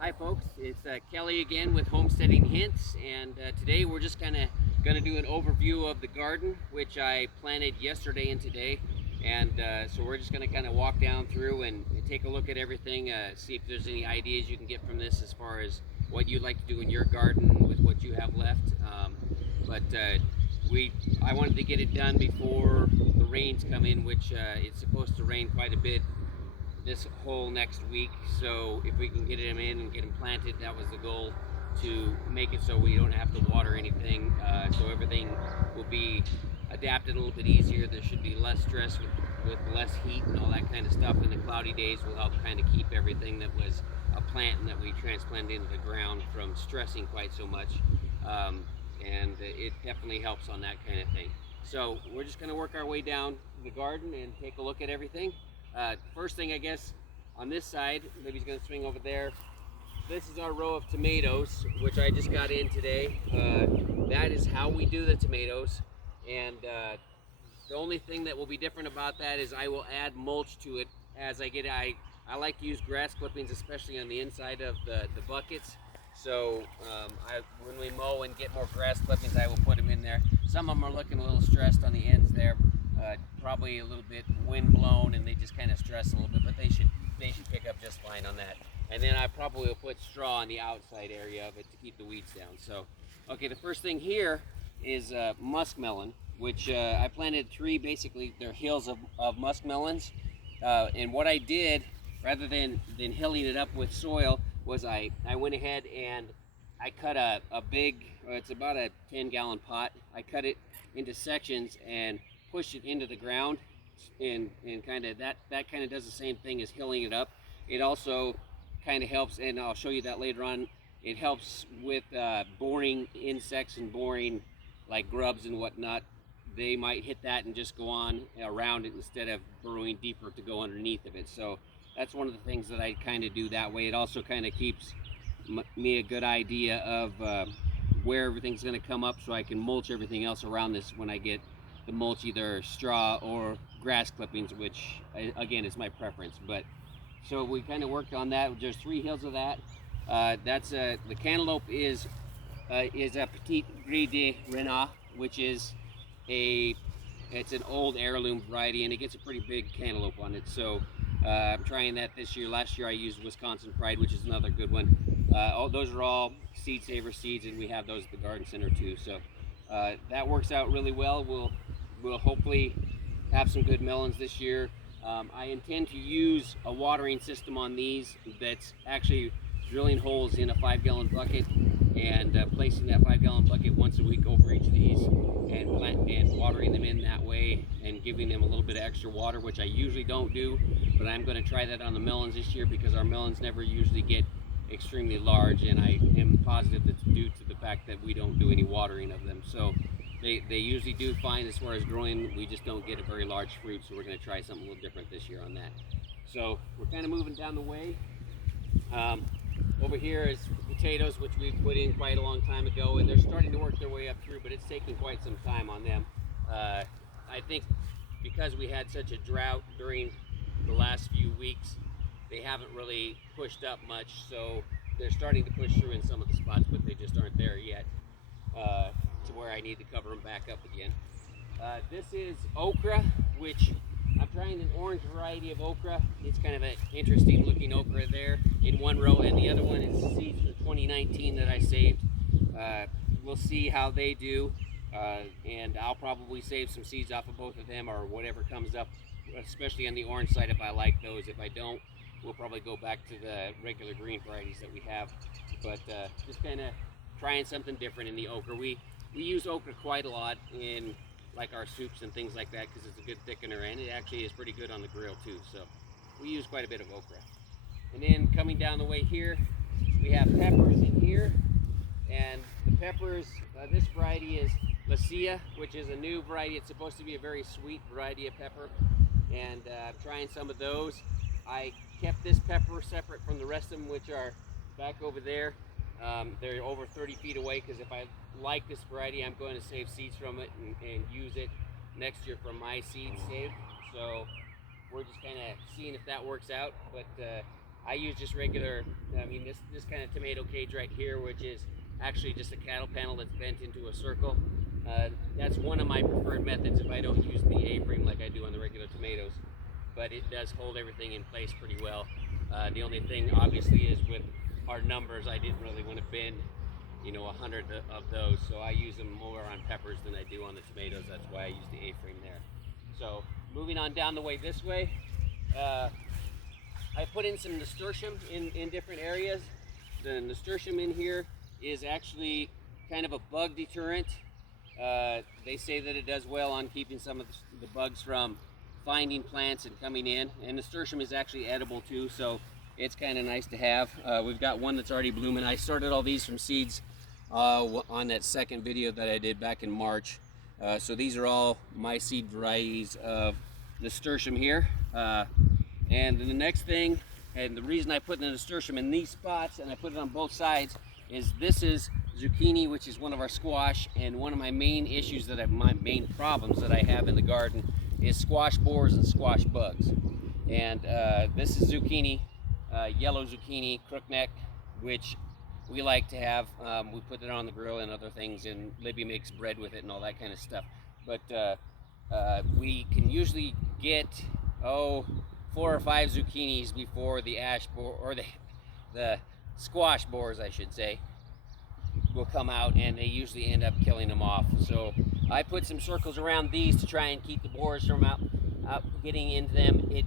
Hi folks, it's Kelly again with Homesteading Hints, and today we're just kind of going to do an overview of the garden, which I planted yesterday and today. And so we're just going to kind of walk down through and take a look at everything, see if there's any ideas you can get from this as far as what you'd like to do in your garden with what you have left. I wanted to get it done before the rains come in, which it's supposed to rain quite a bit this whole next week. So if we can get them in and get them planted, that was the goal, to make it so we don't have to water anything, so everything will be adapted a little bit easier. There should be less stress with less heat and all that kind of stuff, and the cloudy days will help kind of keep everything that was a plant and that we transplanted into the ground from stressing quite so much, and it definitely helps on that kind of thing. So we're just going to work our way down the garden and take a look at everything. First thing, I guess, on this side, maybe he's going to swing over there. This is our row of tomatoes, which I just got in today. That is how we do the tomatoes, and the only thing that will be different about that is I will add mulch to it as I get it. I like to use grass clippings, especially on the inside of the buckets. So when we mow and get more grass clippings, I will put them in there. Some of them are looking a little stressed on the ends there. Probably a little bit wind blown, and they just kind of stress a little bit, but they should pick up just fine on that. And then I probably will put straw on the outside area of it to keep the weeds down. So, okay, the first thing here is Musk Melon, which I planted three, basically they're hills of Musk Melons. And what I did, rather than hilling it up with soil, was I went ahead and I cut a big, it's about a 10-gallon pot. I cut it into sections and push it into the ground, and kind of that kind of does the same thing as hilling it up. It also kind of helps, and I'll show you that later on, it helps with boring insects and boring like grubs and whatnot. They might hit that and just go on around it instead of burrowing deeper to go underneath of it. So that's one of the things that I kind of do that way. It also kind of keeps me a good idea of where everything's going to come up, so I can mulch everything else around this when I get the mulch, either straw or grass clippings, which again is my preference. But so we kind of worked on that. There's three hills of that. That's the cantaloupe is a Petit Gris de Renat, which is it's an old heirloom variety, and it gets a pretty big cantaloupe on it. So I'm trying that this year. Last year I used Wisconsin Pride, which is another good one. Those are all Seed Saver seeds, and we have those at the garden center too. So that works out really well. We'll hopefully have some good melons this year. I intend to use a watering system on these that's actually drilling holes in a 5-gallon bucket and placing that 5-gallon bucket once a week over each of these, and watering them in that way and giving them a little bit of extra water, which I usually don't do, but I'm going to try that on the melons this year because our melons never usually get extremely large, and I am positive that's due to the fact that we don't do any watering of them. So they usually do fine as far as growing. We just don't get a very large fruit, so we're going to try something a little different this year on that. So we're kind of moving down the way. Over here is potatoes, which we put in quite a long time ago, and they're starting to work their way up through, but it's taking quite some time on them. I think because we had such a drought during the last few weeks, they haven't really pushed up much, so they're starting to push through in some of the spots, but they just aren't there yet to where I need to cover them back up again. This is okra, which I'm trying an orange variety of okra. It's kind of an interesting looking okra there in one row, and the other one is seeds from 2019 that I saved. We'll see how they do, and I'll probably save some seeds off of both of them or whatever comes up, especially on the orange side if I like those. If I don't, we'll probably go back to the regular green varieties that we have. But just kind of trying something different in the okra. We use okra quite a lot in like our soups and things like that because it's a good thickener, and it actually is pretty good on the grill too. So we use quite a bit of okra. And then coming down the way here, we have peppers in here, and the peppers, this variety is Lucia, which is a new variety. It's supposed to be a very sweet variety of pepper, and I'm trying some of those. I kept this pepper separate from the rest of them, which are back over there. They're over 30 feet away because if I like this variety, I'm going to save seeds from it and use it next year from my seeds saved. So we're just kind of seeing if that works out. But I use just regular, I mean this kind of tomato cage right here, which is actually just a cattle panel that's bent into a circle. That's one of my preferred methods if I don't use the A-frame like I do on the regular tomatoes. But it does hold everything in place pretty well. The only thing obviously is with our numbers, I didn't really want to bend, you know, 100 of those, so I use them more on peppers than I do on the tomatoes. That's why I use the A-frame there. So moving on down the way this way, I put in some nasturtium in different areas. The nasturtium in here is actually kind of a bug deterrent. They say that it does well on keeping some of the bugs from finding plants and coming in. And nasturtium is actually edible too, so it's kind of nice to have. We've got one that's already blooming. I started all these from seeds on that second video that I did back in March. So these are all my seed varieties of nasturtium here. And then the next thing, and the reason I put the nasturtium in these spots and I put it on both sides, is this is zucchini, which is one of our squash, and one of my main issues my main problems that I have in the garden is squash borers and squash bugs. And this is zucchini, yellow zucchini, crookneck, which we like to have. We put it on the grill and other things, and Libby makes bread with it and all that kind of stuff. But we can usually get 4 or 5 zucchinis before the ash borer, or the squash borers, I should say, will come out, and they usually end up killing them off. So I put some circles around these to try and keep the borers from out getting into them. It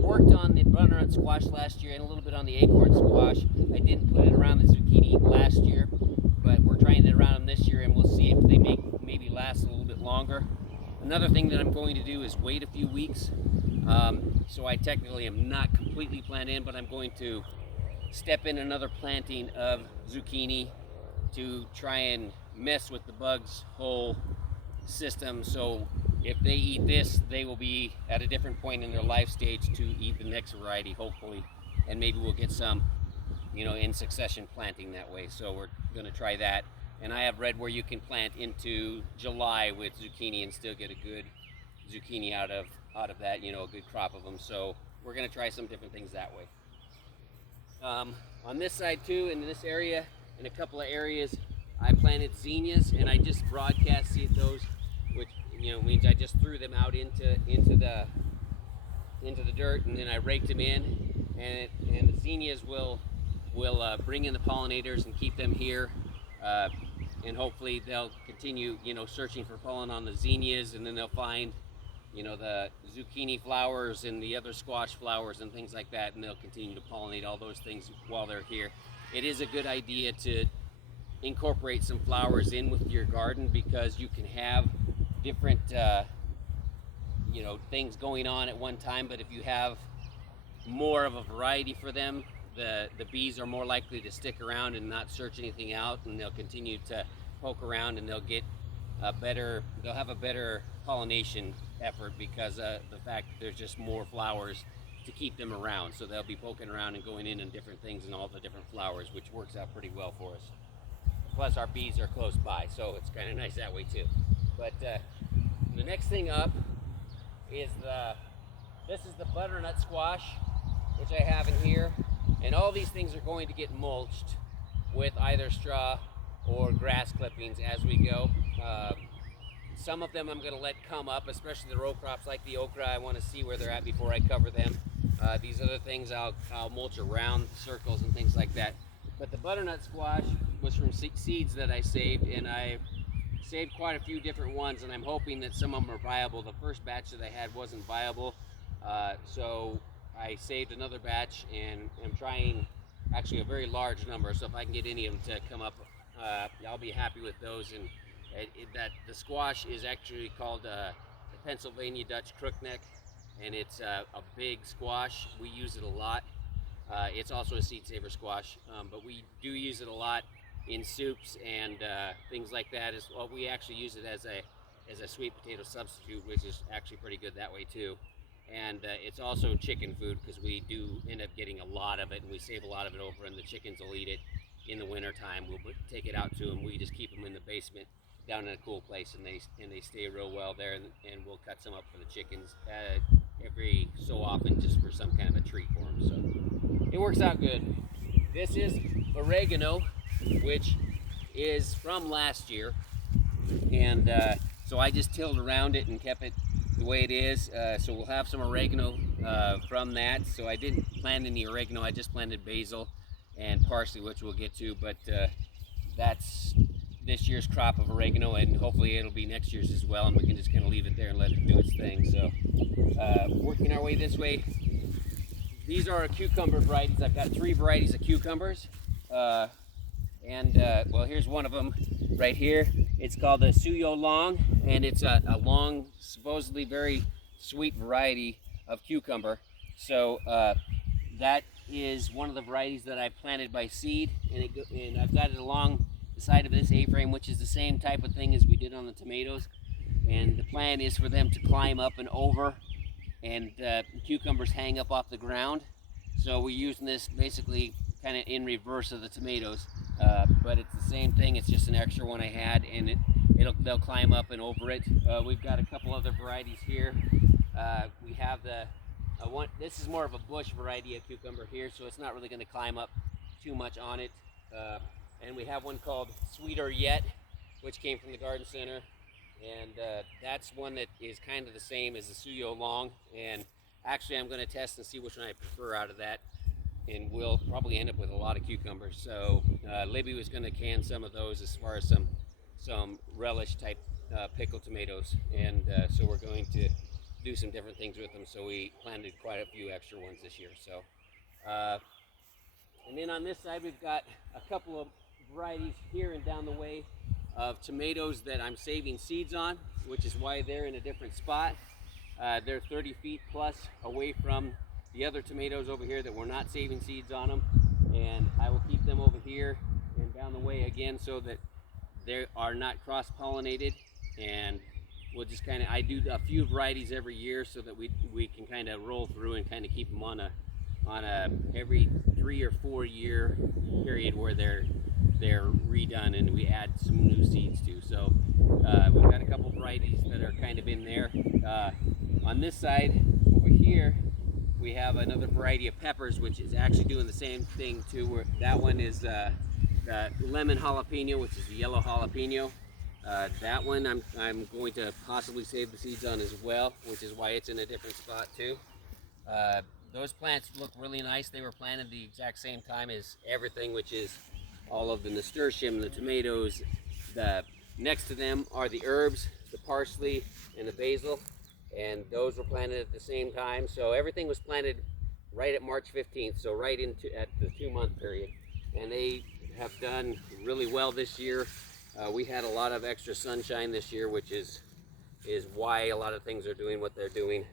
worked on the butternut squash last year and a little bit on the acorn squash. I didn't put it around the zucchini last year, but we're trying it around them this year, and we'll see if they maybe last a little bit longer. Another thing that I'm going to do is wait a few weeks. So I technically am not completely planted in, but I'm going to step in another planting of zucchini to try and mess with the bugs' whole system. So if they eat this, they will be at a different point in their life stage to eat the next variety, hopefully, and maybe we'll get some, you know, in succession planting that way. So we're going to try that. And I have read where you can plant into July with zucchini and still get a good zucchini out of that, you know, a good crop of them. So we're going to try some different things that way. On this side too, in this area, in a couple of areas, I planted zinnias, and I just broadcast seed those, which, you know, means I just threw them out into the dirt, and then I raked them in, and the zinnias will bring in the pollinators and keep them here, and hopefully they'll continue, you know, searching for pollen on the zinnias, and then they'll find, you know, the zucchini flowers and the other squash flowers and things like that, and they'll continue to pollinate all those things while they're here. It is a good idea to incorporate some flowers in with your garden, because you can have different you know, things going on at one time, but if you have more of a variety for them, the bees are more likely to stick around and not search anything out, and they'll continue to poke around, and they'll have a better pollination effort, because of the fact that there's just more flowers to keep them around. So they'll be poking around and going in on different things and all the different flowers, which works out pretty well for us. Plus our bees are close by, so it's kind of nice that way too. But the next thing up is this is the butternut squash, which I have in here, and all these things are going to get mulched with either straw or grass clippings as we go. Some of them I'm going to let come up, especially the row crops like the okra. I want to see where they're at before I cover them. These other things I'll mulch around circles and things like that. But the butternut squash was from seeds that I saved, and I saved quite a few different ones, and I'm hoping that some of them are viable. The first batch that I had wasn't viable, so I saved another batch, and I'm trying actually a very large number, so if I can get any of them to come up, I'll be happy with those. And the squash is actually called the Pennsylvania Dutch crookneck, and it's a big squash. We use it a lot. It's also a seed saver squash, but we do use it a lot in soups and things like that. We actually use it as a sweet potato substitute, which is actually pretty good that way too. And it's also chicken food, because we do end up getting a lot of it, and we save a lot of it over, and the chickens will eat it in the winter time. We'll take it out to them. We just keep them in the basement down in a cool place, and they stay real well there, and we'll cut some up for the chickens every so often, just for some kind of a treat for them. works out good. This is oregano, which is from last year, and so I just tilled around it and kept it the way it is. So we'll have some oregano from that. So I didn't plant any oregano, I just planted basil and parsley, which we'll get to, but that's this year's crop of oregano, and hopefully it'll be next year's as well, and we can just kind of leave it there and let it do its thing. So working our way this way, these are cucumber varieties. I've got 3 varieties of cucumbers, well, here's one of them right here. It's called the Suyo Long, and it's a long, supposedly very sweet variety of cucumber. So that is one of the varieties that I planted by seed, and I've got it along the side of this A-frame, which is the same type of thing as we did on the tomatoes. And the plan is for them to climb up and over, and cucumbers hang up off the ground. So we're using this basically kind of in reverse of the tomatoes, but it's the same thing. It's just an extra one I had, and they'll climb up and over it. We've got a couple other varieties here. We have the one. This is more of a bush variety of cucumber here, so it's not really going to climb up too much on it. And we have one called Sweeter Yet, which came from the garden center, and that's one that is kind of the same as the Suyo Long. And actually, I'm going to test and see which one I prefer out of that, and we'll probably end up with a lot of cucumbers. So Libby was going to can some of those as far as some relish type pickled tomatoes, and so we're going to do some different things with them. So we planted quite a few extra ones this year. So and then on this side, we've got a couple of varieties here and down the way of tomatoes that I'm saving seeds on, which is why they're in a different spot. They're 30 feet plus away from the other tomatoes over here that we're not saving seeds on them, and I will keep them over here and down the way again so that they are not cross-pollinated. And we'll just kind of, I do a few varieties every year so that we can kind of roll through and kind of keep them on a every 3 or 4 year period where they're redone, and we add some new seeds too. So we've got a couple varieties that are kind of in there. On this side over here, we have another variety of peppers, which is actually doing the same thing too. Where that one is the lemon jalapeno, which is the yellow jalapeno. That one I'm going to possibly save the seeds on as well, which is why it's in a different spot too. Those plants look really nice. They were planted the exact same time as everything, which is all of the nasturtium, the tomatoes. Next to them are the herbs, the parsley and the basil, and those were planted at the same time. So everything was planted right at March 15th, so right at the 2-month period. And they have done really well this year. We had a lot of extra sunshine this year, which is why a lot of things are doing what they're doing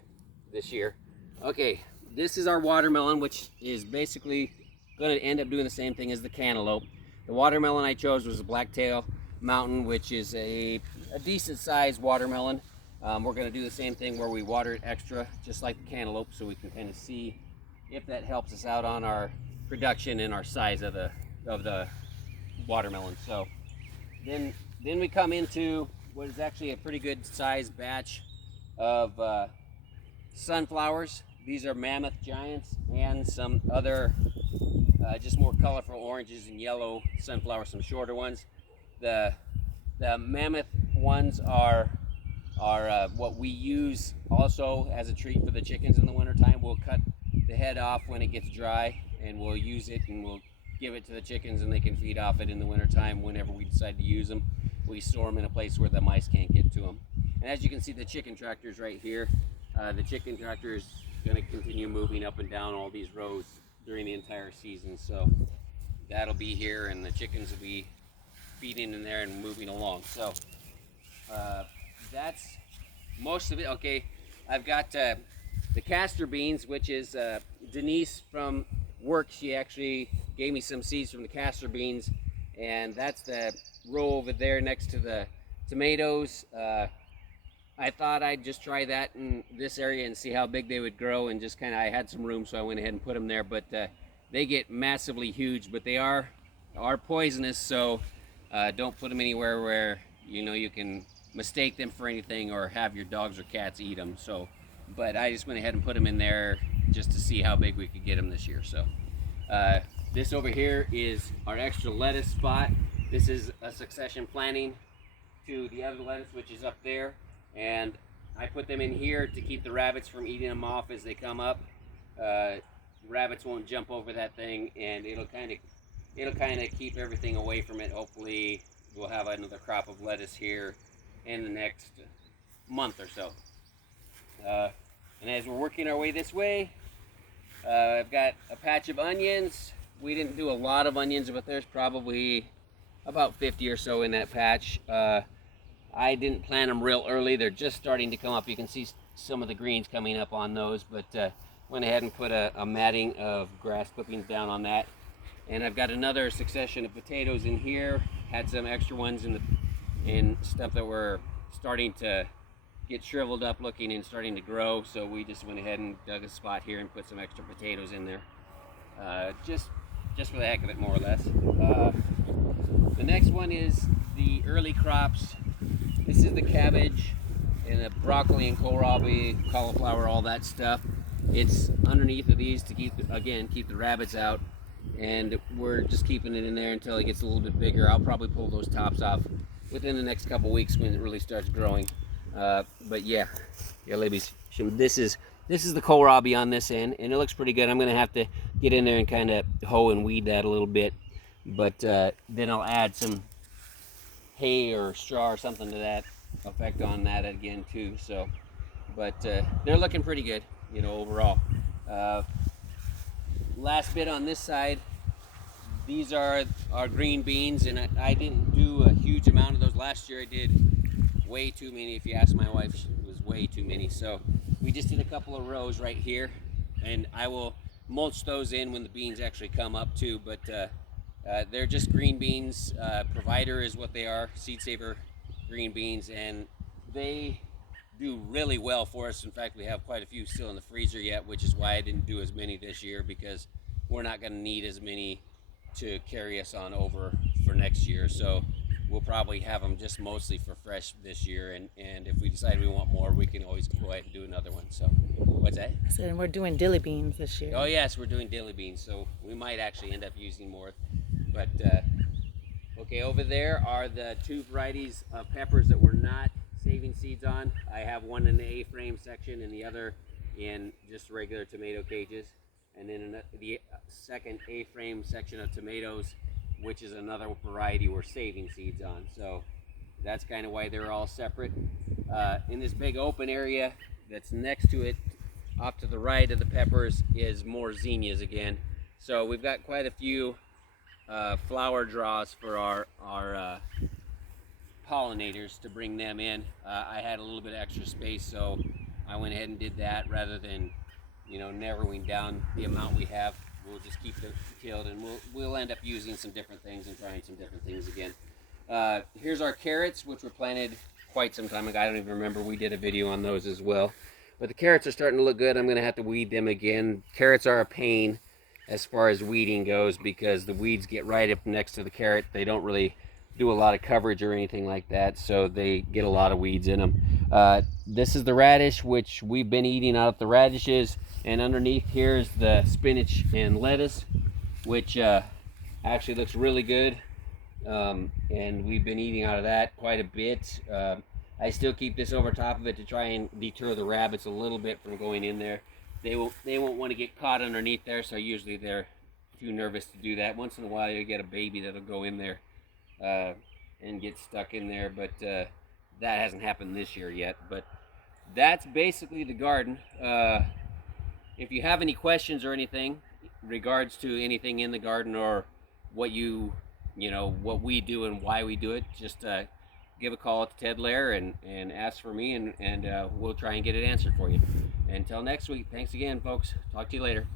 this year. Okay, this is our watermelon, which is basically going to end up doing the same thing as the cantaloupe. The watermelon I chose was a Blacktail Mountain, which is a decent sized watermelon. We're going to do the same thing where we water it extra, just like the cantaloupe, so we can kind of see if that helps us out on our production and our size of the watermelon. So then we come into what is actually a pretty good sized batch of sunflowers. These are Mammoth Giants and some other just more colorful oranges and yellow sunflowers, some shorter ones. The Mammoth ones are what we use also as a treat for the chickens in the wintertime. We'll cut the head off when it gets dry, and we'll use it, and we'll give it to the chickens, and they can feed off it in the wintertime whenever we decide to use them. We store them in a place where the mice can't get to them. And as you can see, the chicken tractor's right here. The chicken tractor is going to continue moving up and down all these rows during the entire season. So that'll be here, and the chickens will be feeding in there and moving along. So that's most of it. Okay, I've got the Castor Beans, which is Denise from work. She actually gave me some seeds from the Castor Beans, and that's the row over there next to the tomatoes. I thought I'd just try that in this area and see how big they would grow, and just kind of, I had some room, so I went ahead and put them there. But they get massively huge, but they are poisonous, so don't put them anywhere where you can mistake them for anything or have your dogs or cats eat them. So, but I just went ahead and put them in there just to see how big we could get them this year. So This over here is our extra lettuce spot. This is a succession planting to the other lettuce, which is up there, and I put them in here to keep the rabbits from eating them off as they come up. Rabbits won't jump over that thing, and it'll kind of keep everything away from it. Hopefully we'll have another crop of lettuce here in the next month or so. And as we're working our way this way, I've got a patch of onions. We didn't do a lot of onions, but there's probably about 50 or so in that patch. I didn't plant them real early. They're just starting to come up. You can see some of the greens coming up on those, but went ahead and put a matting of grass clippings down on that. And I've got another succession of potatoes in here. Had some extra ones in stuff that were starting to get shriveled up looking and starting to grow. So we just went ahead and dug a spot here and put some extra potatoes in there. Just for the heck of it, more or less. The next one is the early crops. This is the cabbage and the broccoli and kohlrabi, cauliflower, all that stuff. It's underneath of these to keep the rabbits out, and we're just keeping it in there until it gets a little bit bigger. I'll probably pull those tops off within the next couple weeks when it really starts growing. But yeah, ladies, this is the kohlrabi on this end, and it looks pretty good. I'm gonna have to get in there and kind of hoe and weed that a little bit, but then I'll add some hay or straw or something to that effect on that again too. So, but they're looking pretty good, you know, overall. Last bit on this side, these are our green beans, and I didn't do a huge amount of those last year. I did way too many. If you ask my wife, it was way too many. So we just did a couple of rows right here, and I will mulch those in when the beans actually come up too. But they're just green beans. Provider is what they are, seed saver green beans, and they do really well for us. In fact, we have quite a few still in the freezer yet, which is why I didn't do as many this year, because we're not going to need as many to carry us on over for next year. So we'll probably have them just mostly for fresh this year, and if we decide we want more, we can always go ahead and do another one. So what's that? I said we're doing dilly beans this year. Oh yes, we're doing dilly beans, so we might actually end up using more. But okay, over there are the two varieties of peppers that we're not saving seeds on. I have one in the A-frame section and the other in just regular tomato cages, and then the second A-frame section of tomatoes, which is another variety we're saving seeds on. So that's kind of why they're all separate. In this big open area that's next to it, off to the right of the peppers, is more zinnias again. So we've got quite a few flower draws for our pollinators to bring them in. I had a little bit of extra space, so I went ahead and did that rather than, you know, narrowing down the amount we have. We'll just keep it killed, and we'll end up using some different things and trying some different things again. Here's our carrots, which were planted quite some time ago. I don't even remember. We did a video on those as well. But the carrots are starting to look good. I'm going to have to weed them again. Carrots are a pain as far as weeding goes, because the weeds get right up next to the carrot. They don't really do a lot of coverage or anything like that, so they get a lot of weeds in them. This is the radish, which we've been eating out of the radishes, and underneath here is the spinach and lettuce, which actually looks really good, and we've been eating out of that quite a bit. I still keep this over top of it to try and deter the rabbits a little bit from going in there. They won't want to get caught underneath there, so usually they're too nervous to do that. Once in a while you get a baby that'll go in there and get stuck in there, but that hasn't happened this year yet. But that's basically the garden. If you have any questions or anything regards to anything in the garden, or what what we do and why we do it, just give a call to Ted Lare and ask for me, and we'll try and get it answered for you. Until next week, thanks again, folks. Talk to you later.